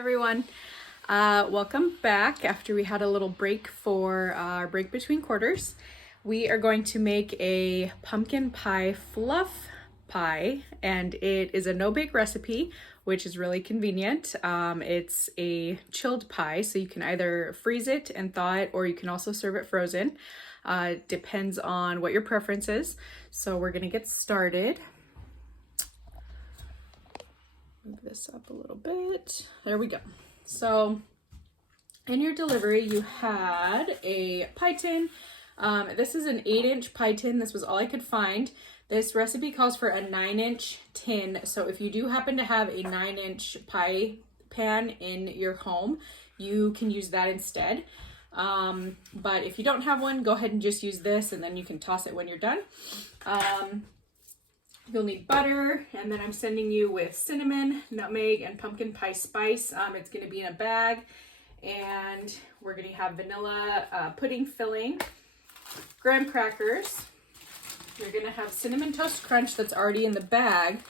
Everyone, welcome back after we had a little break for our break between quarters. We are going to make a pumpkin pie fluff pie, and it is a no-bake recipe, which is really convenient. It's a chilled pie, so you can either freeze it and thaw it, or you can also serve it frozen. It depends on what your preference is. So we're gonna get started. Move this up a little bit. There we go. So in your delivery, you had a pie tin. This is an 8-inch pie tin. This was all I could find. This recipe calls for a 9-inch tin. So if you do happen to have a 9-inch pie pan in your home, you can use that instead. But if you don't have one, go ahead and just use this, and then you can toss it when you're done. You'll need butter, and then I'm sending you with cinnamon, nutmeg, and pumpkin pie spice. It's going to be in a bag, and we're going to have vanilla pudding filling, graham crackers. You're going to have cinnamon toast crunch that's already in the bag,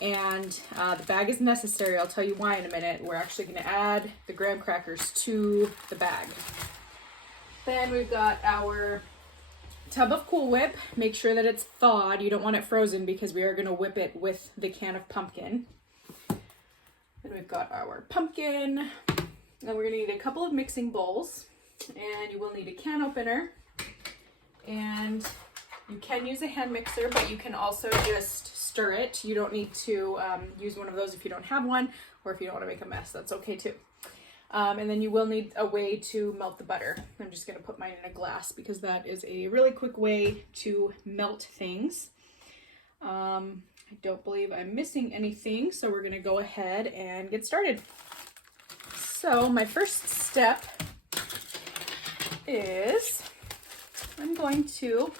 and the bag is necessary. I'll tell you why in a minute. We're actually going to add the graham crackers to the bag. Then we've got our tub of Cool Whip. Make sure that it's thawed. You don't want it frozen because we are going to whip it with the can of pumpkin. Then we've got our pumpkin. Then we're going to need a couple of mixing bowls, and you will need a can opener, and you can use a hand mixer, but you can also just stir it. You don't need to use one of those if you don't have one, or if you don't want to make a mess. That's okay too. And then you will need a way to melt the butter. I'm just going to put mine in a glass because that is a really quick way to melt things. I don't believe I'm missing anything, so we're going to go ahead and get started. So my first step is I'm going to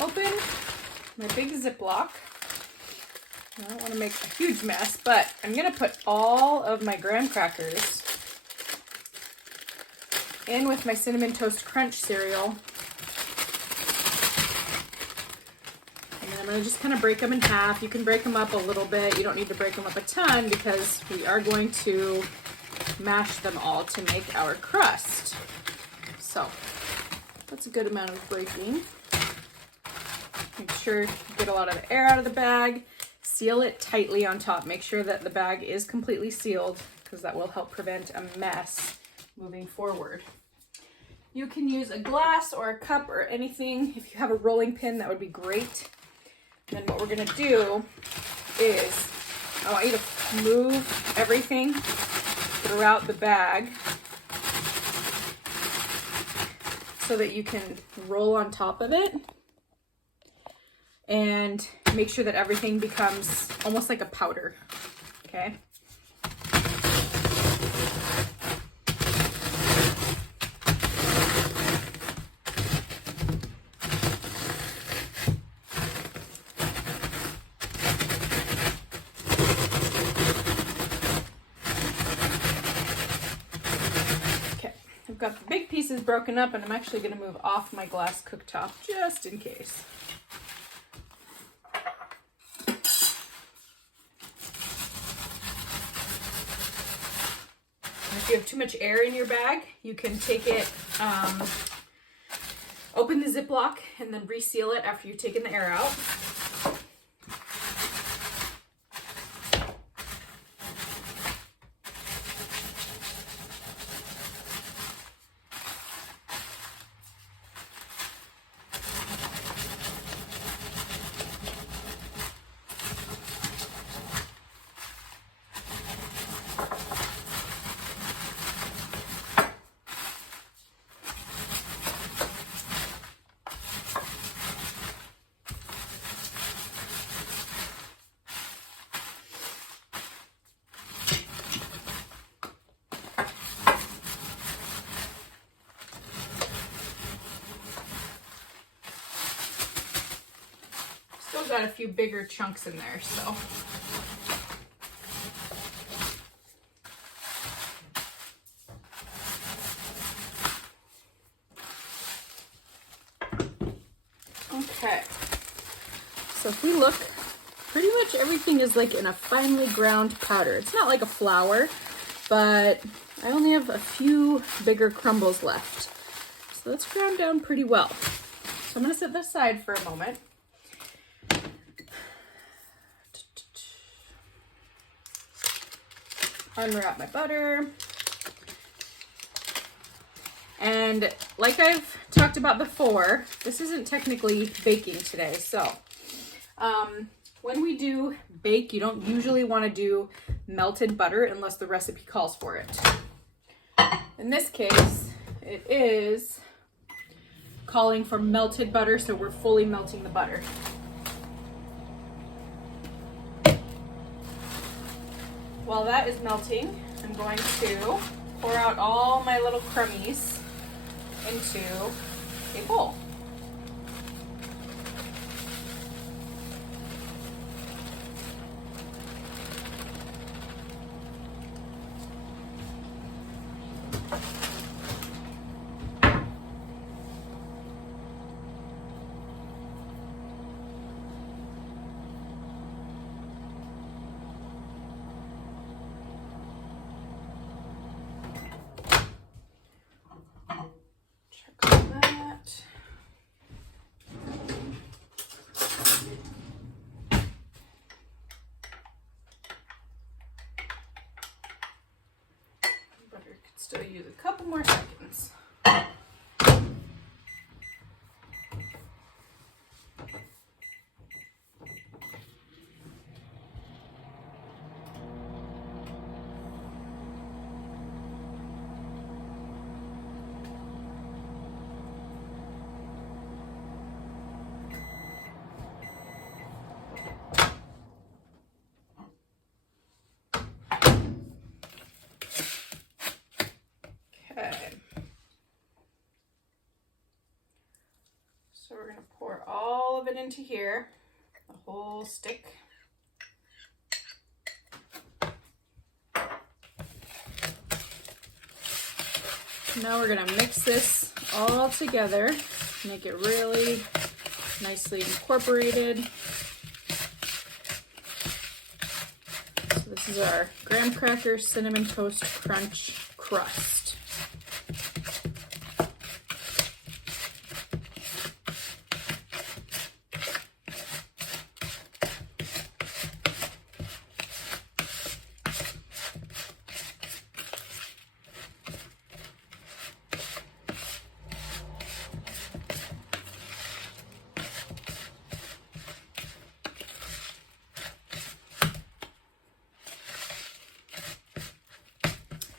open my big Ziploc. I don't want to make a huge mess, but I'm going to put all of my graham crackers in with my Cinnamon Toast Crunch cereal. And then I'm gonna just kind of break them in half. You can break them up a little bit. You don't need to break them up a ton because we are going to mash them all to make our crust. So that's a good amount of breaking. Make sure you get a lot of the air out of the bag. Seal it tightly on top. Make sure that the bag is completely sealed because that will help prevent a mess moving forward. You can use a glass or a cup or anything. If you have a rolling pin, that would be great. And then what we're gonna do is I want you to move everything throughout the bag so that you can roll on top of it and make sure that everything becomes almost like a powder, okay? Got the big pieces broken up, and I'm actually going to move off my glass cooktop just in case. And if you have too much air in your bag, you can take it, open the Ziploc, and then reseal it after you've taken the air out. Got a few bigger chunks in there, so okay. So if we look, pretty much everything is like in a finely ground powder. It's not like a flour, but I only have a few bigger crumbles left. So that's ground down pretty well. So I'm gonna set this aside for a moment. Unwrap my butter. And like I've talked about before, this isn't technically baking today. So when we do bake, you don't usually want to do melted butter unless the recipe calls for it. In this case, it is calling for melted butter, so we're fully melting the butter. While that is melting, I'm going to pour out all my little crummies into a bowl. Still use a couple more seconds. So we're going to pour all of it into here, the whole stick. Now we're going to mix this all together, make it really nicely incorporated. So this is our graham cracker cinnamon toast crunch crust.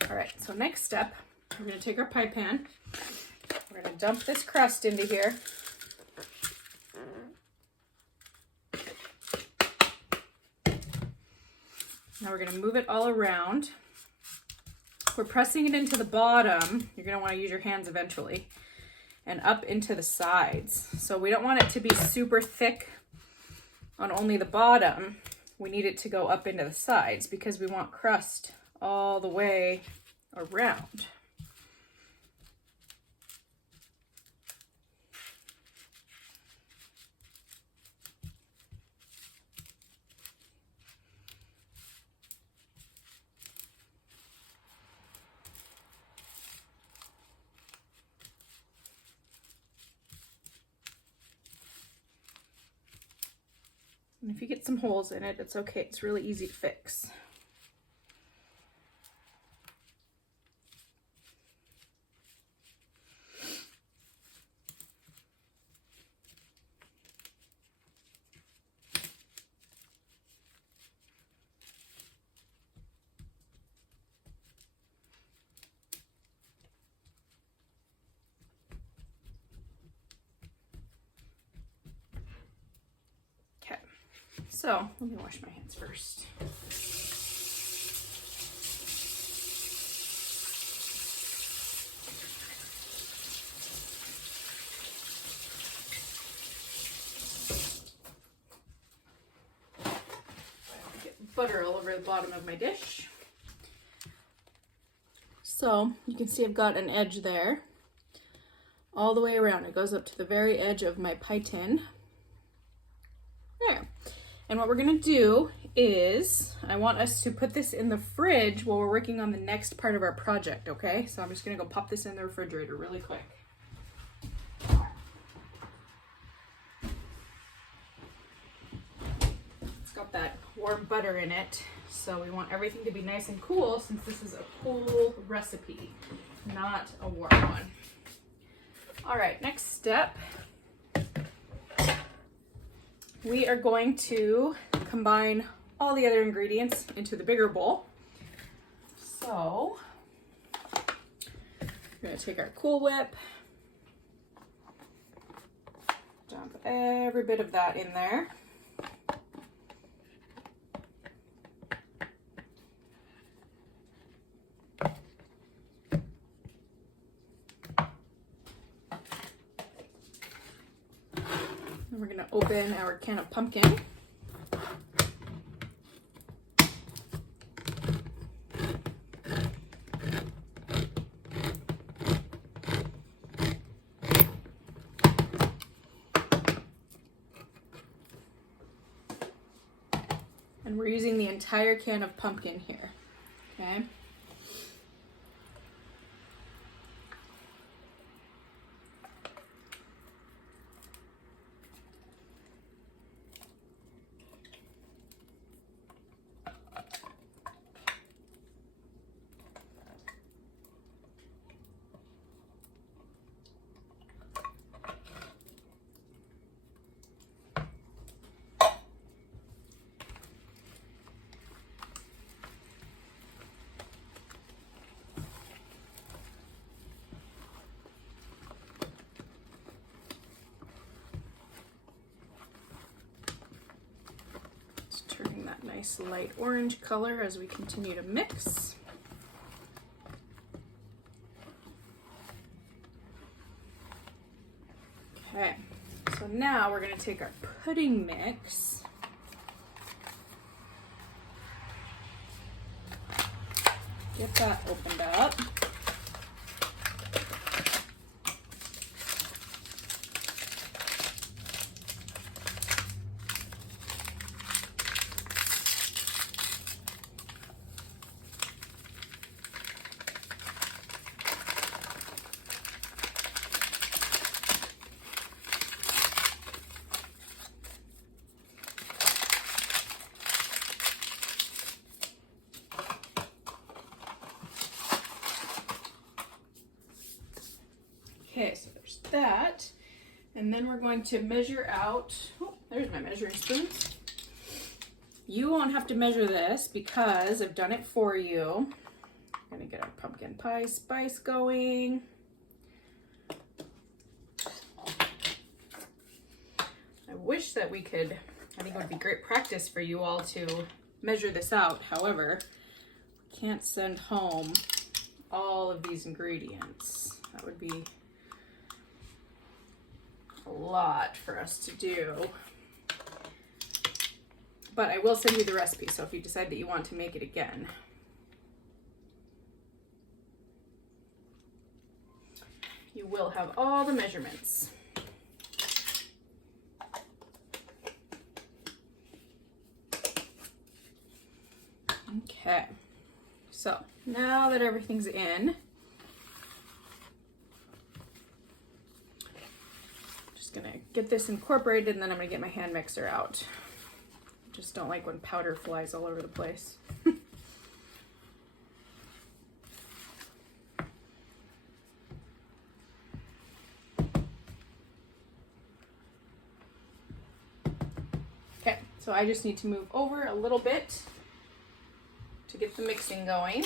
All right, so next step, we're going to take our pie pan. We're going to dump this crust into here. Now we're going to move it all around. We're pressing it into the bottom. You're going to want to use your hands eventually. And up into the sides. So we don't want it to be super thick on only the bottom. We need it to go up into the sides because we want crust all the way around. And if you get some holes in it, it's okay. It's really easy to fix. So let me wash my hands first. Get butter all over the bottom of my dish. So you can see I've got an edge there all the way around. It goes up to the very edge of my pie tin. There. And what we're going to do is I want us to put this in the fridge while we're working on the next part of our project, okay? So I'm just gonna go pop this in the refrigerator really quick. It's got that warm butter in it, so we want everything to be nice and cool since this is a cool recipe, not a warm one. All right, next step. We are going to combine all the other ingredients into the bigger bowl. So we're going to take our Cool Whip, dump every bit of that in there. And we're going to open our can of pumpkin. And we're using the entire can of pumpkin here, okay? Turning that nice light orange color as we continue to mix. Okay, so now we're going to take our pudding mix. Get that opened up. Okay, so there's that. And then we're going to measure out, oh, there's my measuring spoon. You won't have to measure this because I've done it for you. I'm gonna get our pumpkin pie spice going. I wish that we could, I think it would be great practice for you all to measure this out. However, we can't send home all of these ingredients. That would be a lot for us to do. But I will send you the recipe, so if you decide that you want to make it again. You will have all the measurements. Okay, so now that everything's in, gonna get this incorporated and then I'm gonna get my hand mixer out. Just don't like when powder flies all over the place. Okay, so I just need to move over a little bit to get the mixing going.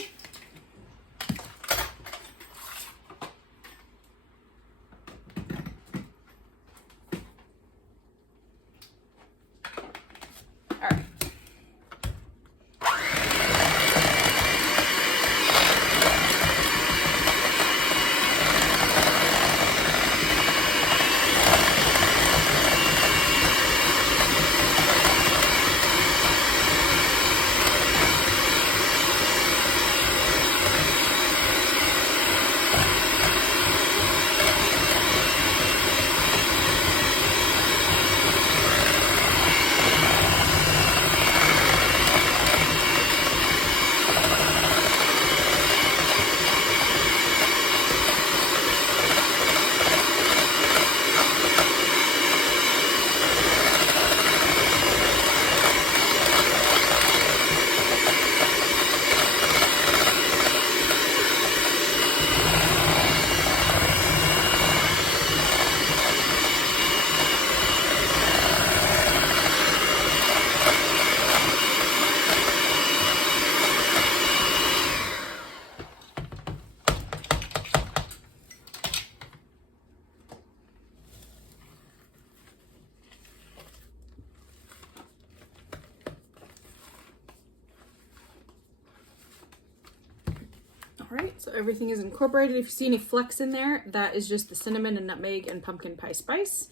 right, so everything is incorporated. If you see any flecks in there, that is just the cinnamon and nutmeg and pumpkin pie spice.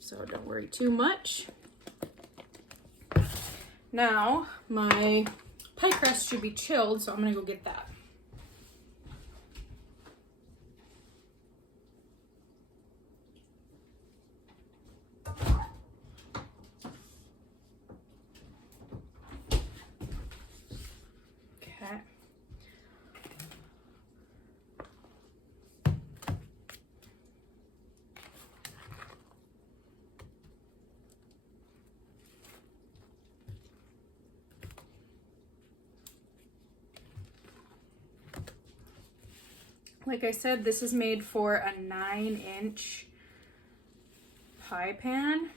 So don't worry too much. Now, my pie crust should be chilled, so I'm gonna go get that. Okay. Like I said, this is made for a 9-inch pie pan.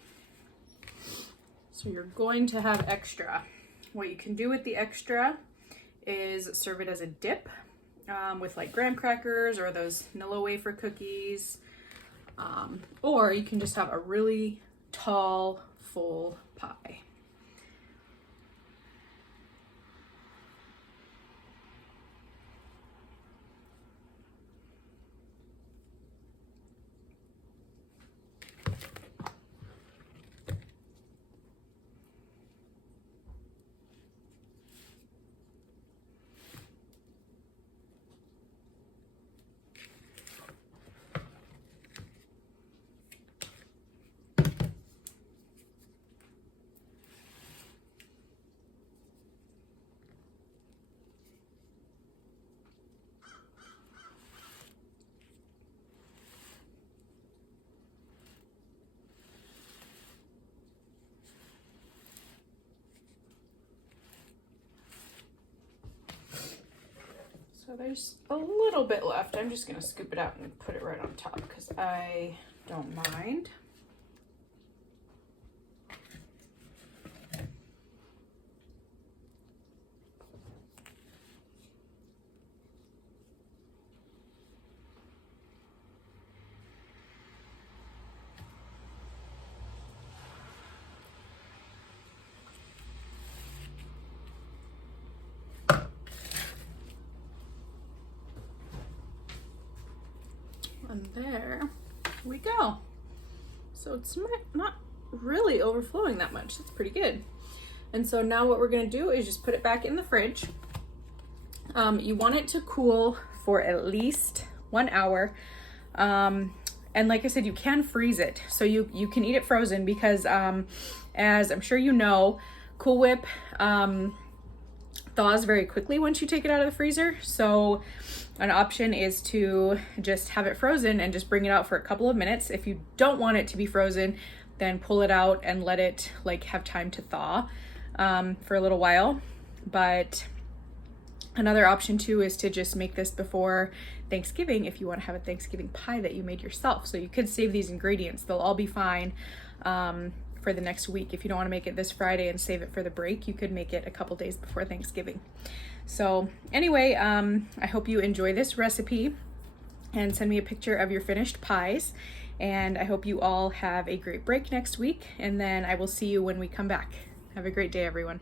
So you're going to have extra. What you can do with the extra is serve it as a dip with like graham crackers or those Nilla wafer cookies. Or you can just have a really tall, full pie. So there's a little bit left. I'm just gonna scoop it out and put it right on top because I don't mind. And there we go. So it's not really overflowing that much. That's pretty good. And so now what we're gonna do is just put it back in the fridge. You want it to cool for at least 1 hour. And like I said, you can freeze it. So you can eat it frozen because as I'm sure you know, Cool Whip thaws very quickly once you take it out of the freezer. So an option is to just have it frozen and just bring it out for a couple of minutes. If you don't want it to be frozen, then pull it out and let it like have time to thaw for a little while. But another option too is to just make this before Thanksgiving if you want to have a Thanksgiving pie that you made yourself. So you could save these ingredients. They'll all be fine for the next week. If you don't want to make it this Friday and save it for the break, you could make it a couple days before Thanksgiving. So anyway, I hope you enjoy this recipe and send me a picture of your finished pies. And I hope you all have a great break next week. And then I will see you when we come back. Have a great day, everyone.